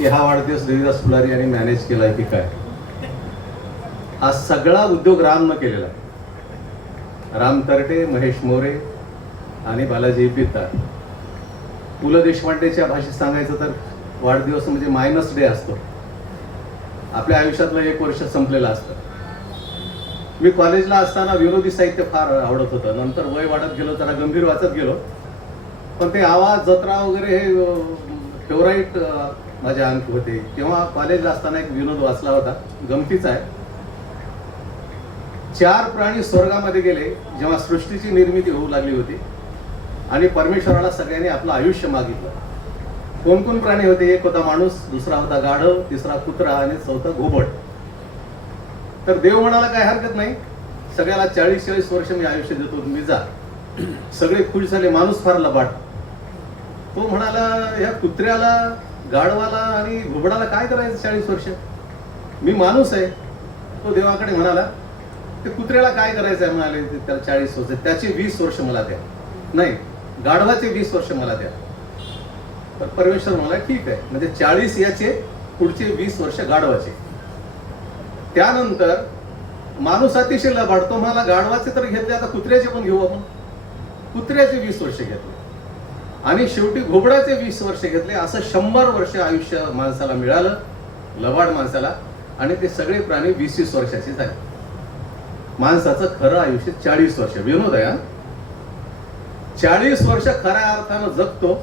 की हा वाढदिवस देवीदास फुलारी यांनी मॅनेज केलाय की काय. हा सगळा उद्योग रामनं केलेला आहे. राम तरटे, महेश मोरे आणि बालाजी पित्ता. पु ल देशपांडेच्या भाषेत सांगायचं तर वाढदिवस म्हणजे मायनस डे असतो. आपल्या आयुष्यातलं 1 वर्ष संपलेलं असतं. मी कॉलेजला असताना विनोदी साहित्य फार आवडत होतं. नंतर वय वाढत गेलो, जरा गंभीर वाचत गेलो. पण ते आवाज, जत्रा वगैरे हे फेवराईट माझ्या अंक होते. तेव्हा कॉलेजला असताना एक विनोद वाचला होता, गमतीचा आहे. 4 प्राणी स्वर्गामध्ये गेले जेव्हा सृष्टीची निर्मिती होऊ लागली होती आणि परमेश्वराला सगळ्यांनी आपलं आयुष्य मागितलं. कोण कोण प्राणी होते? एक होता माणूस, दुसरा होता गाढव, तिसरा कुत्रा आणि चौथा घोबड. तर देव म्हणाला काय हरकत नाही, सगळ्याला 40-40 वर्ष मी आयुष्य देतो, तुम्ही जा. सगळे खुश झाले. माणूस फार लबाड. तो म्हणाला, ह्या कुत्र्याला, गाढवाला आणि घोबडाला काय करायचं 40 वर्ष? मी माणूस आहे. तो देवाकडे म्हणाला, ते कुत्र्याला काय करायचं आहे? म्हणाले, त्याला 40 वर्ष, त्याचे 20 वर्ष मला द्या. नाही, गाढवाचे 20 वर्ष मला द्या. तर परमेश्वर म्हणाला, ठीक आहे. म्हणजे 40 याचे, पुढचे 20 वर्ष गाढवाचे. त्यानंतर माणूस अतिशय लबाड. तो म्हणाला, गाढवाचे तर घेतले, आता कुत्र्याचे पण घेऊ आपण. कुत्र्याचे 20 वर्ष घेतले आणि शेवटी घोबडाचे 20 वर्ष घेतले. असं 100 वर्ष आयुष्य माणसाला मिळालं, लबाड माणसाला. आणि ते सगळे प्राणी 20-20 वर्षाचे झाले. माणसाचं खरं आयुष्य 40 वर्ष. विनोद आहे. 40 वर्ष खऱ्या अर्थानं जगतो.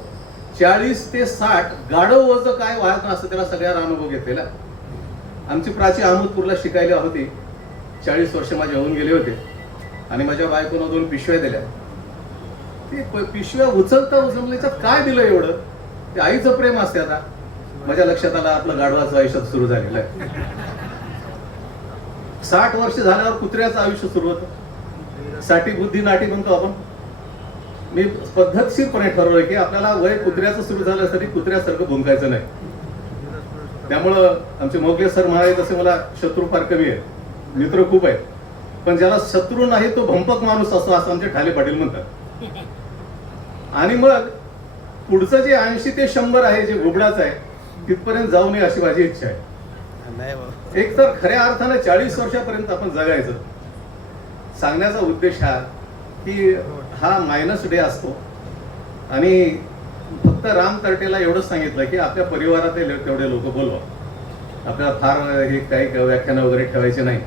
40 ते 60 गाढव वज काय वाहत असतं, त्याला सगळ्याला अनुभव घेतलेला. आमची प्राची अहमदपूरला शिकायला होती. 40 वर्ष माझे होऊन गेले होते आणि माझ्या बायकोनं 2 पिशव्या दिल्या. ते पिशव्या उचलण्याच्यात काय दिलं एवढं? ते आईचं प्रेम असते. आता माझ्या लक्षात आलं, आपलं गाढवाचं आयुष्य सुरू झालेलं आहे. 60 वर्ष झाल्यावर कुत्र्याचं आयुष्य सुरू होतं. साठी बुद्धी नाटी म्हणतो आपण. मी पद्धतशीरपणे ठरवलं की आपल्याला वय कुत्र्याचं सुरू झाल्यासाठी कुत्र्यासारखं भुंकायचं नाही. त्यामुळं आमचे मोगले सर म्हणाले तसे, मला शत्रू फार कमी आहे, मित्र खूप आहेत. पण ज्याला शत्रू नाही तो भंपक माणूस असतो, असं आमचे ठाले पाटील म्हणतात. आणि मग पुढचं जे 80 ते 100 आहे, जे घोबडाचं आहे, तिथपर्यंत जाऊ नये अशी माझी इच्छा आहे. एक तर खऱ्या अर्थानं 40 वर्षापर्यंत आपण जगायचं. सांगण्याचा उद्देश हा की हा मायनस डे असतो. आणि फक्त राम तरटेला एवढंच सांगितलं की आपल्या परिवारातील तेवढे लोक बोलवा. आपल्याला फार हे काही व्याख्यानं वगैरे ठेवायचे नाही.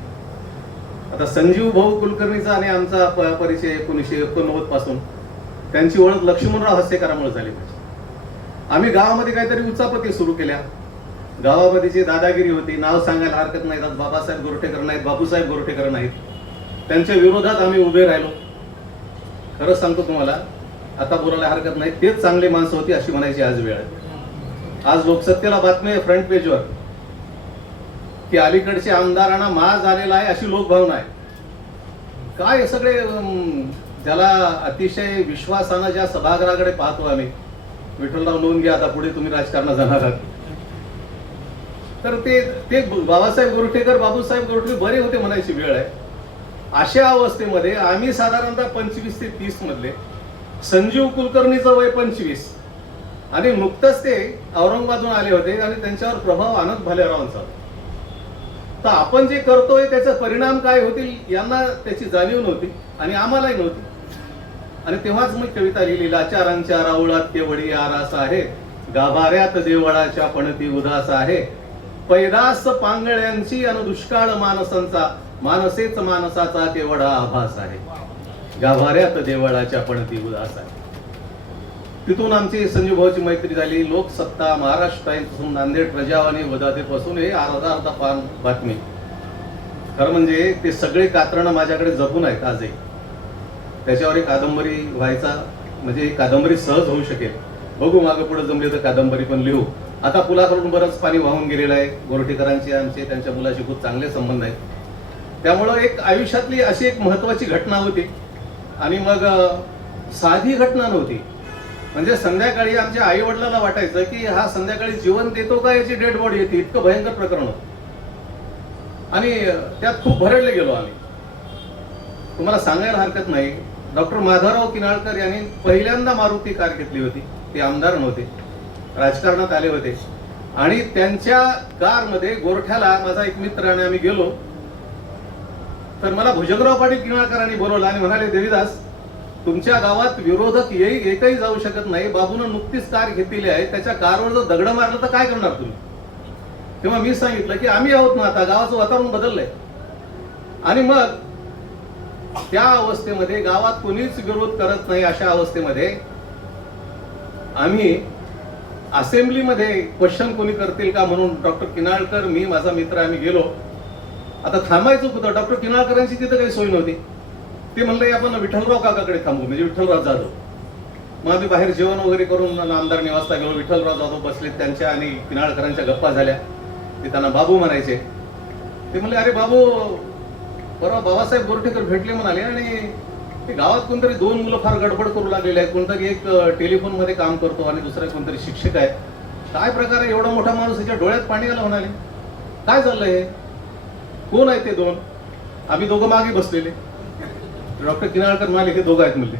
आता संजीव भाऊ कुलकर्णीचा आणि आमचा परिचय 1989 पासून. त्यांची ओळख लक्ष्मणराव हस्सेकरामुळे झाली पाहिजे. आम्ही गावामध्ये काहीतरी उचापती सुरू केल्या. गावामध्ये जी दादागिरी होती, नाव सांगायला हरकत नाही, बाबासाहेब गोरठेकर नाहीत, बापूसाहेब गोरठेकर नाहीत, त्यांच्या विरोधात आम्ही उभे राहिलो. खरंच सांगतो तुम्हाला, आता बोलायला हरकत नाही, तेच चांगले माणसं होती अशी म्हणायची आज वेळ आहे. आज लोकसत्तेला बातमी आहे फ्रंट पेजवर की अलीकडचे आमदारांना माज आलेला आहे अशी लोकभावना आहे. काय सगळे ज्याला अतिशय विश्वासानं ज्या सभागृहाकडे पाहतो आम्ही, विठ्ठलराव नोंद घ्या, आता पुढे तुम्ही राजकारणात जाणार आहात. तर ते बाबासाहेब गोरठेकर, बाबूसाहेब गोरठेकर बरे होते म्हणायची वेळ आहे. अशा अवस्थेमध्ये आम्ही साधारणतः 25 ते 30 मधले, संजीव कुलकर्णीचं वय 25 आणि नुकतंच ते औरंगाबादहून आले होते आणि त्यांच्यावर प्रभाव अनंत भालेरावांचा. तर आपण जे करतोय त्याचा परिणाम काय होतील यांना त्याची जाणीव नव्हती आणि आम्हालाही नव्हती. आणि तेव्हाच मी कविता लिहिली, लाचारांच्या राऊळात केवढी आरास आहे, गाभाऱ्यात देवळाच्या पणती उदास आहे, पैदास पांगळ्यांची अन दुष्काळ मानसांचा, मानसेच मानसाचा केवढा आभास आहे, गाभाऱ्यात देवळाच्या पणती उदास आहे. तिथून आमची संजीव भाऊची मैत्री झाली. लोकसत्ता, महाराष्ट्र टाइम्स, नांदेड प्रजावाणी, वदातेपासून हे अर्धा पान बातमी. खरं म्हणजे ते सगळे कात्रणं माझ्याकडे जपून आहेत आजही. त्याच्यावर एक कादंबरी व्हायचा, म्हणजे कादंबरी सहज होऊ शकेल. बघू मागे पुढे जमले तर कादंबरी पण लिहू. आता पुलाकडून बरंच पाणी वाहून गेलेलं आहे. गोरठेकरांचे आमचे त्यांच्या मुलाशी खूप चांगले संबंध आहेत. त्यामुळं एक आयुष्यातली अशी एक महत्वाची घटना होती. आणि मग साधी घटना नव्हती. म्हणजे संध्याकाळी आमच्या आई वडिलांना वाटायचं की हा संध्याकाळी जिवंत येतो का याची डेड बॉडी येते, इतकं भयंकर प्रकरण होतं. आणि त्यात खूप भरडले गेलो आम्ही. तुम्हाला सांगायला हरकत नाही, डॉक्टर माधवराव किनाळकर यांनी पहिल्यांदा मारुती कार घेतली होती. ते आमदार नव्हते, राजकारणात आले होते. आणि त्यांच्या कारमध्ये गोरठ्याला माझा एक मित्र आणि आम्ही गेलो, तर मला भुजंगराव पाटील किनाळकरांनी बोलवलं आणि म्हणाले, देवीदास तुमच्या गावात विरोधक एकही जाऊ शकत नाही, बाबूनं नुकतीच कार घेतलेली आहे, त्याच्या कारवर जर दगड मारलं तर काय करणार तुम्ही? तेव्हा मी सांगितलं की आम्ही आहोत ना, आता गावाचं वातावरण बदललंय. आणि मग त्या अवस्थेमध्ये गावात कोणीच विरोध करत नाही, अशा अवस्थेमध्ये आम्ही असेंब्लीमध्ये क्वेश्चन कोणी करतील का म्हणून डॉक्टर किनाळकर, मी, माझा मित्र आम्ही गेलो. आता थांबायचं होतं, डॉक्टर किनाळकरांची तिथं काही सोय नव्हती. ते म्हणले आपण विठ्ठलराव काकाकडे थांबू, म्हणजे विठ्ठलराव जाधव. मग आम्ही बाहेर जेवण वगैरे करून आमदार निवासला गेलो. विठ्ठलराव जाधव बसले, त्यांच्या आणि किनाळकरांच्या गप्पा झाल्या. ते त्यांना बाबू म्हणायचे. ते म्हणले, अरे बाबू, परवा बाबासाहेब गोरठेकर भेटले म्हणाले, आणि ते गावात कोणतरी 2 मुलं फार गडबड करू लागलेले आहेत, कोणतरी एक टेलिफोन मध्ये काम करतो आणि दुसरा कोणतरी शिक्षक आहे. काय प्रकार आहे, एवढा मोठा माणूस, याच्या डोळ्यात पाणी आलं म्हणाले. काय चाललंय हे, कोण आहे ते 2? आम्ही दोघं मागे बसलेले. डॉक्टर किनाळकर म्हणाले, हे दोघं आहेत म्हणले.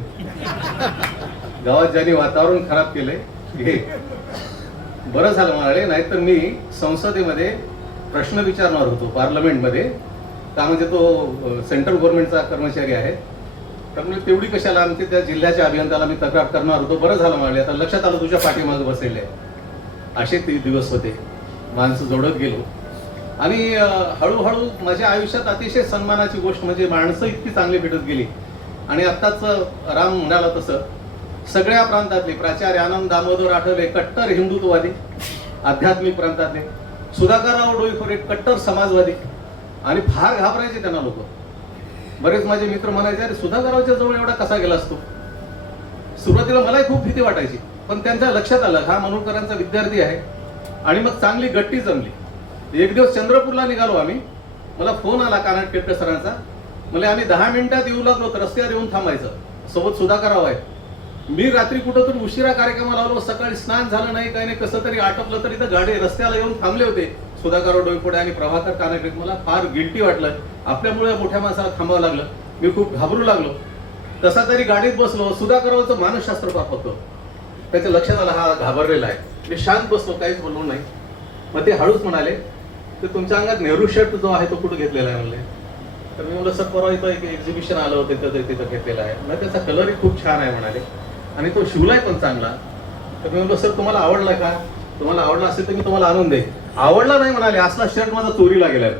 गावात ज्यांनी वातावरण खराब केलंय हे. बरं झालं म्हणाले, नाहीतर मी संसदेमध्ये प्रश्न विचारणार होतो, पार्लमेंटमध्ये, का म्हणजे तो सेंट्रल गव्हर्नमेंटचा कर्मचारी आहे, तर म्हणजे तेवढी कशाला, आमच्या त्या जिल्ह्याच्या अभियंत्याला मी तक्रार करणार होतो. बरं झालं म्हणाले, आता लक्षात आलं तुझ्या पाठीमागे बसलेले आहे. असे ते दिवस होते. माणसं जोडत गेलो आणि हळूहळू माझ्या आयुष्यात अतिशय सन्मानाची गोष्ट म्हणजे माणसं इतकी चांगली भेटत गेली. आणि आत्ताच राम म्हणाला तसं सगळ्या प्रांतातले प्राचार्य आनंद दामोदर आठवले कट्टर हिंदुत्ववादी, आध्यात्मिक प्रांतातले, सुधाकरराव डोईफोडे कट्टर समाजवादी, आणि फार घाबरायचे त्यांना लोक. बरेच माझे मित्र म्हणायचे, अरे सुधाकररावच्या जवळ एवढा कसा गेला असतो. सुरुवातीला मलाही खूप भीती वाटायची, पण त्यांच्या लक्षात आलं हा मनोरकरांचा विद्यार्थी आहे. आणि मग चांगली गट्टी जमली. एक दिवस चंद्रपूरला निघालो आम्ही. मला फोन आला कानाटकेळकर सरांचा. म्हणजे आम्ही 10 मिनिटात येऊ लागलो, तर रस्त्यावर येऊन थांबायचं. सोबत सुधाकरराव आहे. मी रात्री कुठं तरी उशिरा कार्यक्रमाला आलो, सकाळी स्नान झालं नाही, काही नाही, कसं तरी आटपलं, तरी तर गाडी रस्त्याला येऊन थांबले होते सुधाकरराव डोईफोडे आणि प्रभाकर कानाटकेळकर. मला फार गिल्टी वाटलं, आपल्यामुळे मोठ्या माणसाला थांबावं लागलं. मी खूप घाबरू लागलो. तसा तरी गाडीत बसलो. सुधाकररावचं मानसशास्त्र पाहत होतो. त्याच्या लक्षात आलं हा घाबरलेला आहे. मी शांत बसलो, काहीच बोललो नाही. मग ते हळूच म्हणाले, ते तुमच्या अंगात नेहरू शर्ट जो आहे तो कुठं घेतलेला आहे म्हणले. तर मी म्हणलं, सर परवा इथं एक एक्झिबिशन आलं होतं, तिथं घेतलेला आहे. म्हणजे त्याचा कलरही खूप छान आहे म्हणाले, आणि तो शिवलाय पण चांगला. तर मी म्हणलो, सर तुम्हाला आवडला का? तुम्हाला आवडला असेल तर मी तुम्हाला आणून दे. आवडला नाही म्हणाले, असला शर्ट माझा चोरीला गेलाय.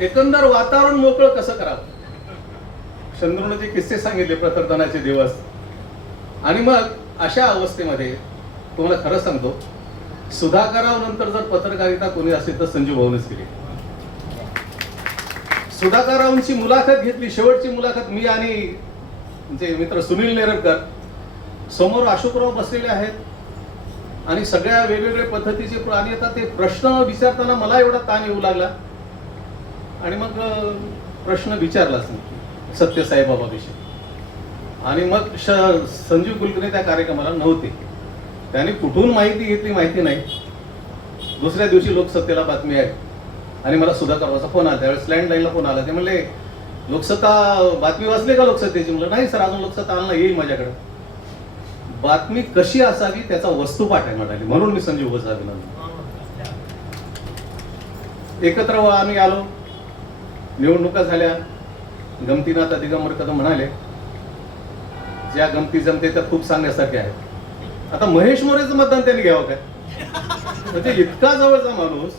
एकंदर वातावरण मोकळं कसं करावं. चंद्रपूरचे किस्से सांगितले, प्रकर्तनाचे दिवस. आणि मग अशा अवस्थेमध्ये तुम्हाला खरं सांगतो, सुधाकरराव नंतर जर पत्रकारिता कोणी असेल तर संजीव भाऊनेच केली. सुधाकररावांची मुलाखत घेतली, शेवटची मुलाखत मी आणि जे मित्र सुनील नेरळकर. समोर अशोकराव बसलेले आहेत आणि सगळ्या वेगवेगळ्या पद्धतीचे, आणि आता ते प्रश्न विचारताना मला एवढा ताण येऊ लागला. आणि मग प्रश्न विचारलाच नाही सत्यसाईबाबाविषयी. आणि मग संजीव कुलकर्णी त्या कार्यक्रमाला नव्हते. त्याने कुठून माहिती घेतली माहिती नाही. दुसऱ्या दिवशी लोकसत्तेला बातमी आहे आणि मला सुधाकररावांचा फोन आला. त्यावेळेस लँडलाईनला फोन आला. ते म्हणले, लोकसत्ता बातमी वाचली का लोकसत्तेची? म्हणलं नाही सर, अजून लोकसत्ता आला नाही, येईल माझ्याकडे. बातमी कशी असावी त्याचा वस्तुपाठ आहे म्हणाले, म्हणून मी संजीव भाऊचा अभिनंदन. एकत्र आम्ही आलो, निवडणुका झाल्या. गमतीनाथ दिगंबर कदम म्हणाले, ज्या गमती जमते त्या खूप सांगण्यासारख्या आहेत. आता महेश मोरेचं मतदान त्यांनी घ्यावं काय? म्हणजे इतका जवळचा माणूस.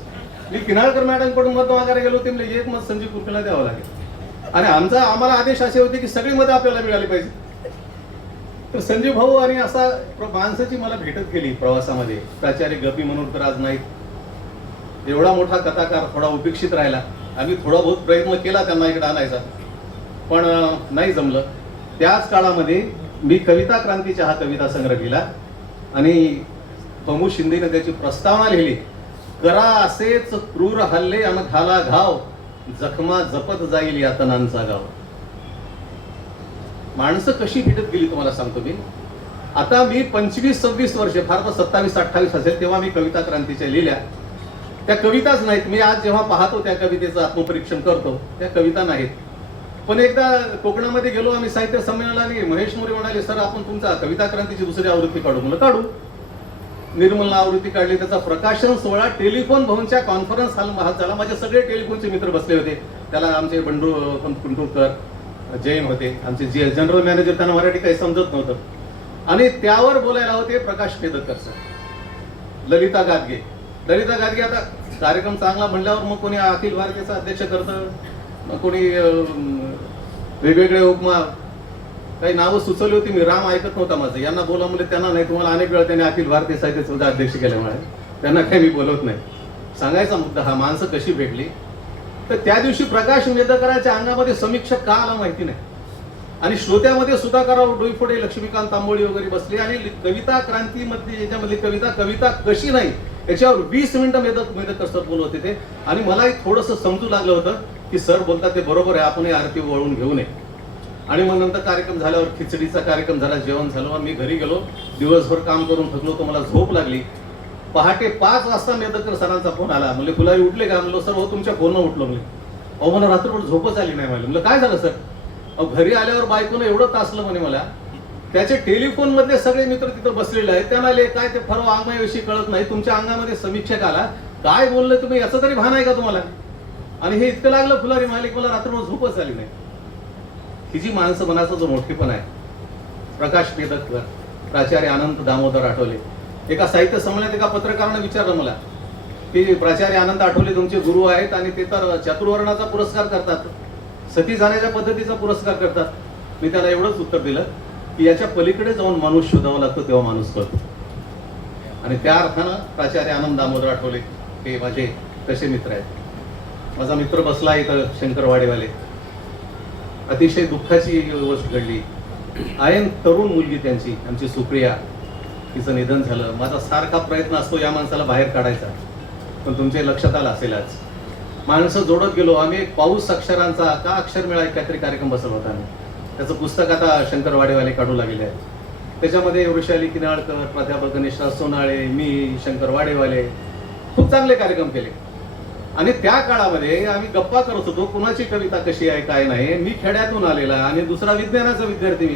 मी किनाळकर मॅडमकडून मत मागायला गेलो, ते म्हणजे एक मत संजीव कुलकर्णीला द्यावं लागेल. आणि आम्हाला आदेश असे होते की सगळी मतं आपल्याला मिळाली पाहिजे. तर संजीव भाऊ आणि असा माणसाची मला भेटत गेली प्रवासामध्ये. प्राचार्य गपी मनोरकर आज नाहीत. एवढा मोठा कथाकार थोडा उपेक्षित राहिला. आम्ही थोडा बहुत प्रयत्न केला त्यांना इकडे आणायचा, पण नाही जमलं. त्याच काळामध्ये मी कविता क्रांतीचा हा कविता संग्रह लिहिला आणि पमू शिंदेने त्याची प्रस्तावना लिहिली. करा असेच क्रूर हल्ले अन घाला घाव, जखमा जपत जाईल यातनांचा गाव. माणसं कशी भेटत गेली तुम्हाला सांगतो मी. आता मी 25-26 वर्षे, फार तर 27-28 असेल, तेव्हा मी कविता क्रांतीच्या लिहिल्या. त्या कविताच नाहीत. मी आज जेव्हा पाहतो त्या कवितेचं आत्मपरीक्षण करतो, त्या कविता नाहीत. पण एकदा कोकणामध्ये गेलो आम्ही साहित्य संमेलनाला आणि महेश मोरे म्हणाले, सर आपण तुमचा कविता क्रांतीची दुसरी आवृत्ती काढू. म्हणलं काढू. निर्मल आवृत्ती काढली, त्याचा प्रकाशन सोहळा टेलिफोन भवनच्या कॉन्फरन्स हॉल झाला. माझे सगळे टेलिफोनचे मित्र बसले होते. त्याला आमचे बंडू कुंटुरकर जैन होते, आमचे जे जनरल मॅनेजर, त्यांना मराठी काही समजत नव्हतं. आणि त्यावर बोलायला होते प्रकाश पेदकर सर, ललिता गादगे. ललिता गादगे आता कार्यक्रम चांगला म्हणल्यावर मग कोणी अखिल भारतीयचा अध्यक्ष करतं, मग कोणी वेगवेगळे उपमा काही नावं सुचवली होती. मी राम ऐकत नव्हता माझं. यांना बोला म्हणजे त्यांना नाही, तुम्हाला अनेक वेळा त्यांनी अखिल भारतीय साहित्य सुद्धा अध्यक्ष केल्यामुळे त्यांना काही मी बोलवत नाही. सांगायचा मुद्दा हा, माणसं कशी भेटली. तर त्या दिवशी प्रकाश मेदकरांच्या अंगामध्ये समीक्षक का आला माहिती नाही, आणि श्रोत्यामध्ये सुधाकरराव डोईफोडे, लक्ष्मीकांत तांबोळी वगैरे बसले, आणि कविता क्रांतीमध्ये याच्यामधली कविता कशी नाही याच्यावर 20 मिनिटं मेदकर सर बोलत होते ते. आणि मलाही थोडंसं समजू लागलं होतं की सर बोलतात ते बरोबर आहे, आपण आरती वळून घेऊ नये. आणि मग नंतर कार्यक्रम झाल्यावर खिचडीचा कार्यक्रम झाला, जेवण झालं, मी घरी गेलो. दिवसभर काम करून थकलो होतो, मला झोप लागली. पहाटे 5 वाजता मेदकर सरांचा फोन आला. म्हणले फुलारी उठले का? म्हणलो सर हो तुमच्या फोनवर उठलो. म्हणले अहो मला रात्रभर झोपच आली नाही. म्हणलं काय झालं सर? अहो घरी आल्यावर बायकोनं एवढं तासलं म्हणे मला. त्याचे टेलिफोन मधले सगळे मित्र तिथं बसलेले आहेत, त्यांना काय ते फरव अंगाविषयी कळत नाही, तुमच्या अंगामध्ये समीक्षक आला, काय बोलले तुम्ही याचं तरी भान आहे का तुम्हाला? आणि हे इतकं लागलं फुलारी मालिक, मला रात्रभर झोपच आली नाही. ही जी माणसं मनाचा जो मोठेपण आहे, प्रकाश पेदकर, प्राचार्य अनंत दामोदर आठवले. एका साहित्य संमेलनात एका पत्रकाराने विचारलं मला की प्राचार्य अनंत आठवले तुमचे गुरु आहेत आणि ते तर चातुर्वर्णाचा पुरस्कार करतात, सती जाण्याच्या पद्धतीचा पुरस्कार करतात. मी त्याला एवढंच उत्तर दिलं की याच्या पलीकडे जाऊन माणूस शोधावा लागतो, तेव्हा माणूस कळतो. आणि त्या अर्थानं प्राचार्य आनंद दामोदर आठवले हे माझे तसे मित्र आहेत. माझा मित्र बसला इथं शंकरवाडेवाले. अतिशय दुःखाची गोष्ट घडली. आयन तरुण मुलगी त्यांची, आमची सुप्रिया, तिचं निधन झालं. माझा सारखा प्रयत्न असतो या माणसाला बाहेर काढायचा, पण तुमच्या लक्षात आलं असेल आज. माणसं जोडत गेलो आम्ही. एक पाऊस अक्षरांचा का अक्षर मिळा काहीतरी कार्यक्रम बसवला होता आम्ही. त्याचं पुस्तक आता शंकरवाडेवाले काढू लागलेले आहे. त्याच्यामध्ये वृषाली किनाळकर, प्राध्यापक गणेशराव सोनाळे, मी, शंकरवाडेवाले खूप चांगले कार्यक्रम केले. आणि त्या काळामध्ये आम्ही गप्पा करत होतो कुणाची कविता कशी आहे काय नाही. मी खेड्यातून आलेला आणि दुसरा विज्ञानाचा विद्यार्थी.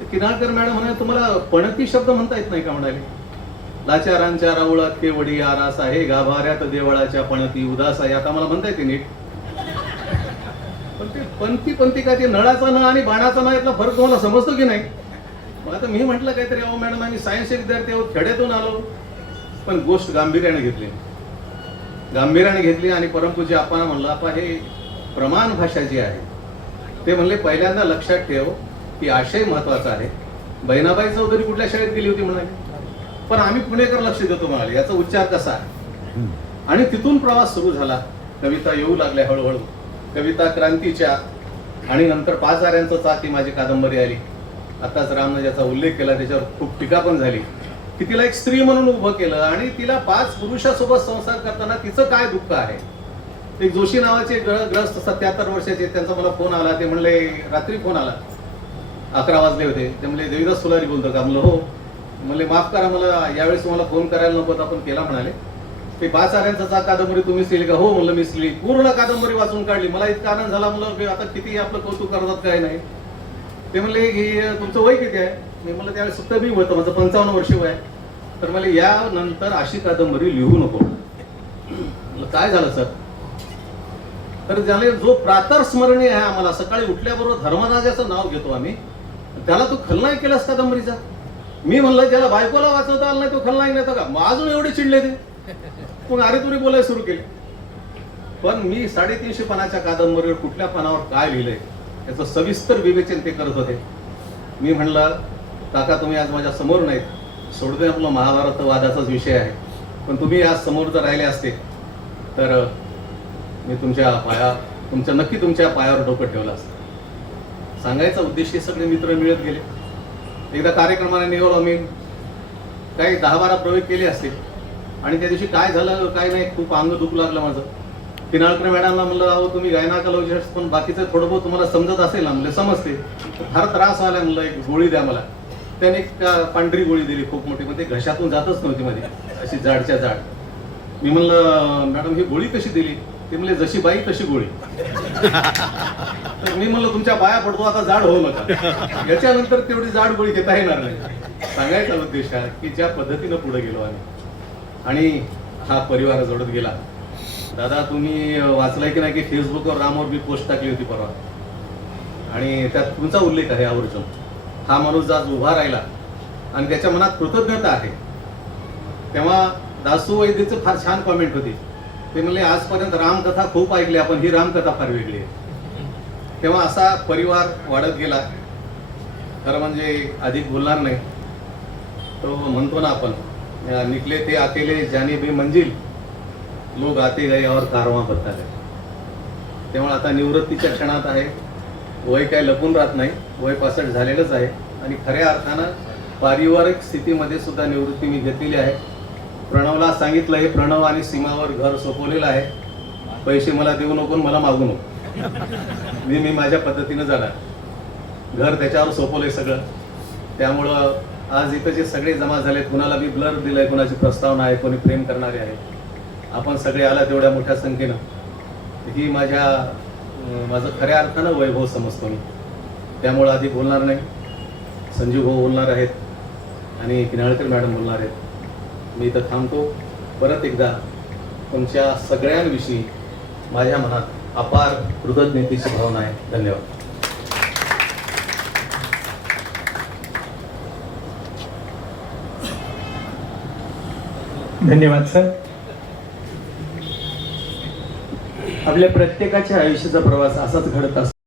मी किनाळकर मॅडम म्हणाले तुम्हाला पणती शब्द म्हणता येत नाही का? म्हणाले लाचारांच्या राऊळात केवडी आरास आहे, गाभाऱ्यात देवळाच्या पणती उदास आहे. आता मला म्हणता येते नीट, पण ते पंती का ते नळाचा न आणि बाणाचा न यातला फरक तुम्हाला समजतो की नाही? मग आता मी म्हटलं काहीतरी अहो मॅडम आम्ही सायन्सचे विद्यार्थी आहोत, खेड्यातून आलो. पण गोष्ट गांभीर्याने घेतली आणि परमपूज्य आप्पांना म्हणलं आप्पा हे प्रमाण भाषा जी आहे ते म्हणले पहिल्यांदा लक्षात ठेव की आशय महत्वाचा आहे. बहिणाबाई चौधरी कुठल्या शाळेत गेली होती म्हणाले, पण आम्ही पुणेकर लक्ष देतो म्हणाले, याचा उच्चार कसा आहे. आणि तिथून प्रवास सुरू झाला. कविता येऊ लागल्या हळूहळू, कविता क्रांतीच्या, आणि नंतर 5 आऱ्यांचं चाक ही माझी कादंबरी आली. आताच रामने ज्याचा उल्लेख केला त्याच्यावर खूप टीका पण झाली की तिला एक स्त्री म्हणून उभं केलं आणि तिला 5 पुरुषासोबत संसार करताना तिचं काय दुःख आहे. एक जोशी नावाचे ग्रस्त 77 वर्षाचे, त्यांचा मला फोन आला. ते म्हणले रात्री फोन आला, 11 वाजले होते. ते म्हणले देवीदास फुलारी बोलतो का? म्हणलं हो. म्हणले माफ करा मला यावेळेस तुम्हाला फोन करायला नको, आपण केला म्हणाले. ते 5 आऱ्यांचा चाक कादंबरी तुम्हीच लिहिली का? हो म्हणलं मीच लिहिली. पूर्ण कादंबरी वाचून काढली. मला इतका आनंद झाला. म्हणलं आता किती आपलं कौतुक करतात काय नाही. ते म्हणले की तुमचं वय किती आहे? मी म्हणलं त्यावेळेस सुद्धा मी होतं, माझं 55 वर्ष वय आहे. तर मला यानंतर अशी कादंबरी लिहू नको. काय झालं सर? तर ज्याला जो प्रातःस्मरणीय आहे आम्हाला, सकाळी उठल्याबरोबर धर्मराजाचं नाव घेतो आम्ही, त्याला तू खलनायक केलास कादंबरीचा. मी म्हणलं ज्याला बायकोला वाचवता आलं नाही तो खलनायक नाही का? मग अजून एवढे चिडले ते, मग अरे तुरी बोलायला सुरू केले. पण मी 350 पानाच्या कादंबरीवर कुठल्या पानावर काय लिहिलंय याचं सविस्तर विवेचन ते करत होते. मी म्हणलं काका तुम्ही आज माझ्या समोर नाहीत, सोडवे आपला महाभारत वादाचाच विषय आहे, पण तुम्ही आज समोर जर राहिले असते तर मी नक्की तुमच्या पायावर डोकं ठेवलं असतं. सांगायचा उद्देश हे सगळे मित्र मिळत गेले. एकदा कार्यक्रमाला निघालो आम्ही, काही 10-12 प्रयोग केले असतील. आणि त्या दिवशी काय झालं काय नाही, खूप अंग दुखू लागलं माझं. किनाळकर मॅडमला म्हणलं अहो तुम्ही गायनाकॉलॉजिस्ट पण बाकीचं थोडं बहुत तुम्हाला समजत असेल ना? म्हणलं समजते. फार त्रास आला. म्हणलं एक गोळी द्या मला. त्याने एक पांढरी गोळी दिली खूप मोठी, पण ते घशातून जातच नव्हती मध्ये, अशी जाडच्या जाड. मी म्हणलं मॅडम ही गोळी कशी दिली? ते म्हणले जशी बाई तशी गोळी. तर मी म्हणलं तुमच्या पाया पडतो आता जाड होऊ नका, याच्यानंतर तेवढी जाड गोळी घेता येणार नाही. सांगायचा उद्देश आहे की ज्या पद्धतीनं पुढे गेलो आम्ही आणि हा परिवार जोडत गेला. दादा तुम्ही वाचलाय की नाही की फेसबुकवर रामवर मी पोस्ट टाकली होती परवा आणि त्यात तुमचा उल्लेख आहे आवर्जून. हा माणूस आज उभा राहिला आणि त्याच्या मनात कृतज्ञता आहे. तेव्हा दासू वैद्यचं फार छान कॉमेंट होती. ते म्हणले आजपर्यंत रामकथा खूप ऐकली आपण, ही रामकथा फार वेगळी आहे. तेव्हा असा परिवार वाढत गेला. खरं म्हणजे अधिक बोलणार नाही. तो म्हणतो ना आपण निकले ते अकेले जाने बे मंजिल लोग आते गए और कारवां बदता गए. तेव्हा आता निवृत्तीच्या क्षणात आहे. वय काय लपून राहत नाही, वय 65 झालेलंच आहे आणि खऱ्या अर्थानं पारिवारिक स्थितीमध्ये सुद्धा निवृत्ती मी घेतलेली आहे. प्रणवला सांगितलं हे प्रणव आणि सीमावर घर सोपवलेलं आहे. पैसे मला देऊ नको मला मागू नको, मी माझ्या पद्धतीनं जाणार. घर त्याच्यावर सोपवलंय सगळं. त्यामुळं आज इथं जे सगळे जमा झालेत, कुणाला मी ब्लर दिलंय, कुणाची प्रस्तावना आहे, कोणी प्रेम करणारे आहे. आपण सगळे आला तेवढ्या मोठ्या संख्येनं. ही माझं खऱ्या अर्थानं वैभव समजतो मी. त्यामुळं आधी बोलणार नाही. संजीव भाऊ बोलणार आहेत आणि किनाळकर मॅडम बोलणार आहेत. मी इथं थांबतो. परत एकदा तुमच्या सगळ्यांविषयी माझ्या मनात अपार कृतज्ञतेची भावना आहे. धन्यवाद. धन्यवाद सर. आपल्या प्रत्येकाच्या आयुष्याचा प्रवास असाच घडत असतो.